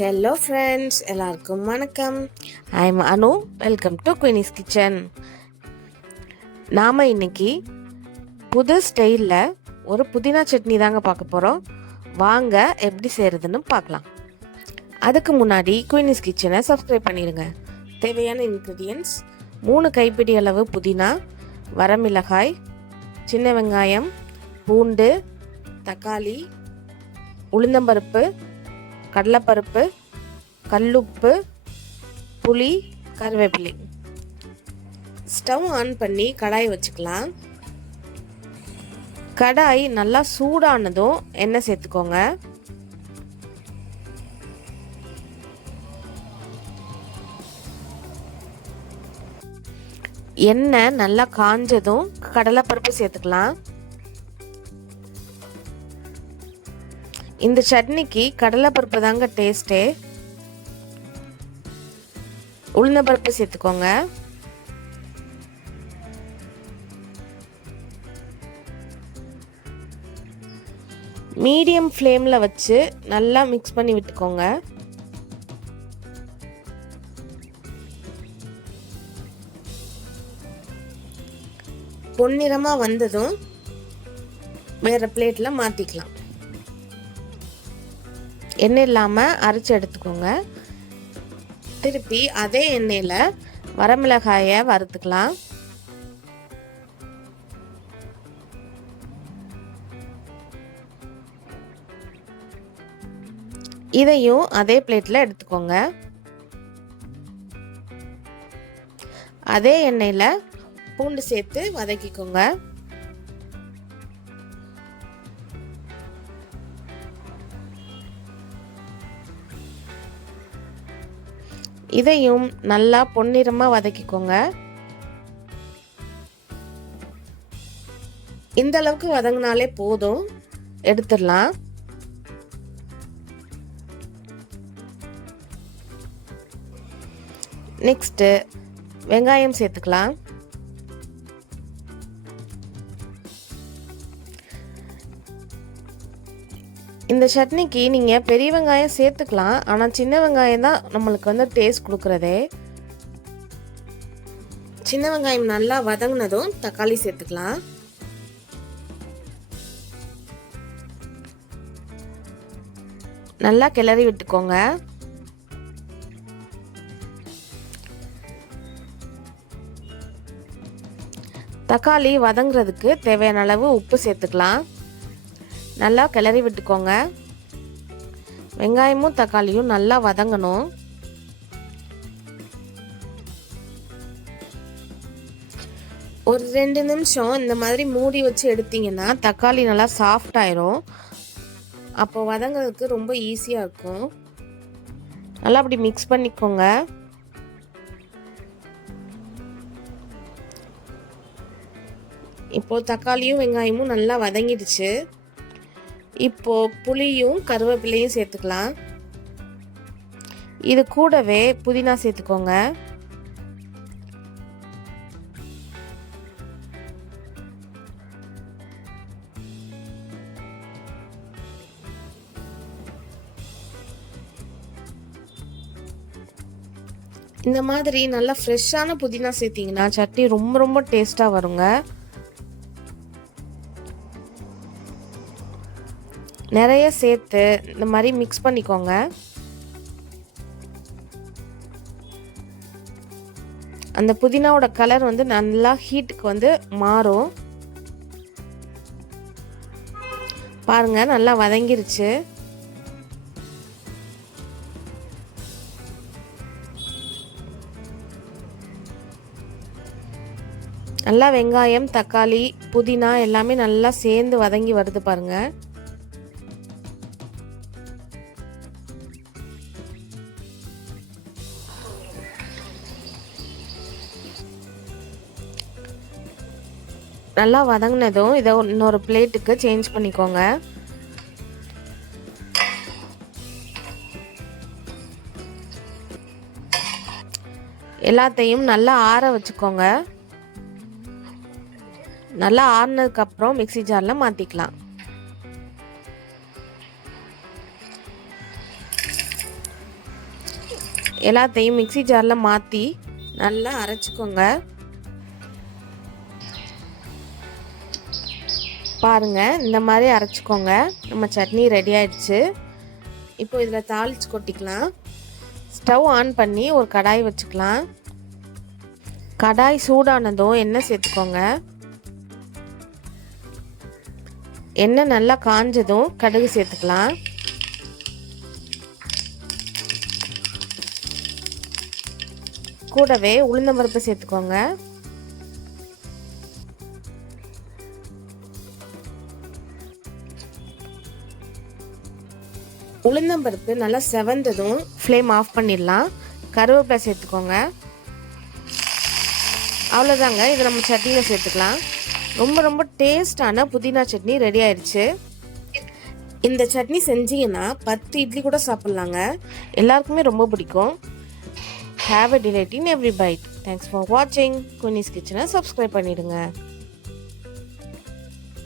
Hello friends, எல்லாருக்கும் வணக்கம். I'm Anu. Welcome to Queenie's Kitchen. நாம் இன்னைக்கு புது ஸ்டைலில் ஒரு புதினா சட்னி தாங்க பார்க்க போகிறோம். வாங்க எப்படி செய்கிறதுன்னு பார்க்கலாம். அதுக்கு முன்னாடி குயினிஸ் கிச்சனை சப்ஸ்கிரைப் பண்ணிடுங்க. தேவையான இன்க்ரீடியன்ட்ஸ்: 3 கைப்பிடி அளவு புதினா, வரமிளகாய், சின்ன வெங்காயம், பூண்டு, தக்காளி, உளுந்தம்பருப்பு, கடலைப்பருப்பு, கல்லுப்பு, புளி, கருவேப்பிலை. ஸ்டவ் ஆன் பண்ணி கடாய் வச்சுக்கலாம். கடாய் நல்லா சூடானதும் எண்ணெய் சேர்த்துக்கோங்க. எண்ணெய் நல்லா காஞ்சதும் கடலைப்பருப்பு சேர்த்துக்கலாம். இந்த சட்னிக்கு கடலைப்பருப்பு தாங்க டேஸ்ட்டே. உளுந்தம்பருப்பு சேர்த்துக்கோங்க. மீடியம் ஃப்ளேமில் வச்சு நல்லா மிக்ஸ் பண்ணி விட்டுக்கோங்க. பொன்னிறமாக வந்ததும் வேறு பிளேட்டில் மாற்றிக்கலாம். எண்ணெய் இல்லாமல் அரைச்சி எடுத்துக்கோங்க. திருப்பி அதே எண்ணெயில் வரமிளகாயை வறுத்துக்கலாம். இதையும் அதே பிளேட்டில் எடுத்துக்கோங்க. அதே எண்ணெயில் பூண்டு சேர்த்து வதக்கிக்கோங்க. இதையும் நல்லா பொன்னிறமாக வதக்கிக்கோங்க. இந்த அளவுக்கு வதங்கினாலே போதும், எடுத்துடலாம். நெக்ஸ்ட்டு வெங்காயம் சேர்த்துக்கலாம். இந்த சட்னிக்கு நீங்கள் பெரிய வெங்காயம் சேர்த்துக்கலாம், ஆனால் சின்ன வெங்காயம் தான் நம்மளுக்கு டேஸ்ட் கொடுக்குறதே. சின்ன வெங்காயம் நல்லா வதங்கினதும் தக்காளி சேர்த்துக்கலாம். நல்லா கிளறி விட்டுக்கோங்க. தக்காளி வதங்குறதுக்கு தேவையான அளவு உப்பு சேர்த்துக்கலாம். நல்லா கிளறி விட்டுக்கோங்க. வெங்காயமும் தக்காளியும் நல்லா வதங்கணும். ஒரு 2 நிமிஷம் இந்த மாதிரி மூடி வச்சு எடுத்தீங்கன்னா தக்காளி நல்லா சாஃப்ட் ஆயிரும். அப்போ வதங்கிறதுக்கு ரொம்ப ஈஸியாக இருக்கும். நல்லா அப்படி மிக்ஸ் பண்ணிக்கோங்க. இப்போ தக்காளியும் வெங்காயமும் நல்லா வதங்கிடுச்சு. இப்போ புளியும் கருவேப்பிலையும் சேர்த்துக்கலாம். இது கூடவே புதினா சேர்த்துக்கோங்க. இந்த மாதிரி நல்லா ஃப்ரெஷ்ஷான புதினா சேர்த்தீங்கன்னா சட்னி ரொம்ப ரொம்ப டேஸ்ட்டாக வருங்க. நிறைய சேர்த்து இந்த மாதிரி மிக்ஸ் பண்ணிக்கோங்க. அந்த புதினாவோட கலர் நல்லா ஹீட்டுக்கு மாறும். பாருங்க, நல்லா வதங்கிருச்சு. நல்லா வெங்காயம், தக்காளி, புதினா எல்லாமே நல்லா சேர்ந்து வதங்கி வருது பாருங்க. நல்லா வதங்கினதும் இதை இன்னொரு பிளேட்டுக்கு சேஞ்ச் பண்ணிக்கோங்க. எல்லாத்தையும் நல்லா ஆற வச்சுக்கோங்க. நல்லா ஆறினதுக்கப்புறம் மிக்ஸி ஜாரில் மாற்றிக்கலாம். எல்லாத்தையும் மிக்ஸி ஜாரில் மாற்றி நல்லா அரைச்சிக்கோங்க. பாருங்கள், இந்த மாதிரி அரைச்சிக்கோங்க. நம்ம சட்னி ரெடி ஆயிடுச்சு. இப்போ இதில் தாளித்து கொட்டிக்கலாம். ஸ்டவ் ஆன் பண்ணி ஒரு கடாய் வச்சுக்கலாம். கடாய் சூடானதும் எண்ணெய் சேர்த்துக்கோங்க. எண்ணெய் நல்லா காஞ்சதும் கடுகு சேர்த்துக்கலாம். கூடவே உளுந்தம்பருப்பு சேர்த்துக்கோங்க. உளுந்தம்பருப்பு நல்லா செவந்ததும் ஃப்ளேம் ஆஃப் பண்ணிடலாம். கருவேப்பிலை சேர்த்துக்கோங்க. அவ்வளோதாங்க, இதை நம்ம சட்னியில் சேர்த்துக்கலாம். ரொம்ப ரொம்ப டேஸ்டான புதினா சட்னி ரெடி ஆயிடுச்சு. இந்த சட்னி செஞ்சீங்கன்னா 10 இட்லி கூட சாப்பிட்லாங்க. எல்லாருக்குமே ரொம்ப பிடிக்கும். Have a delight in every bite. Thanks for watching. Queenie's Kitchen subscribe பண்ணிடுங்க.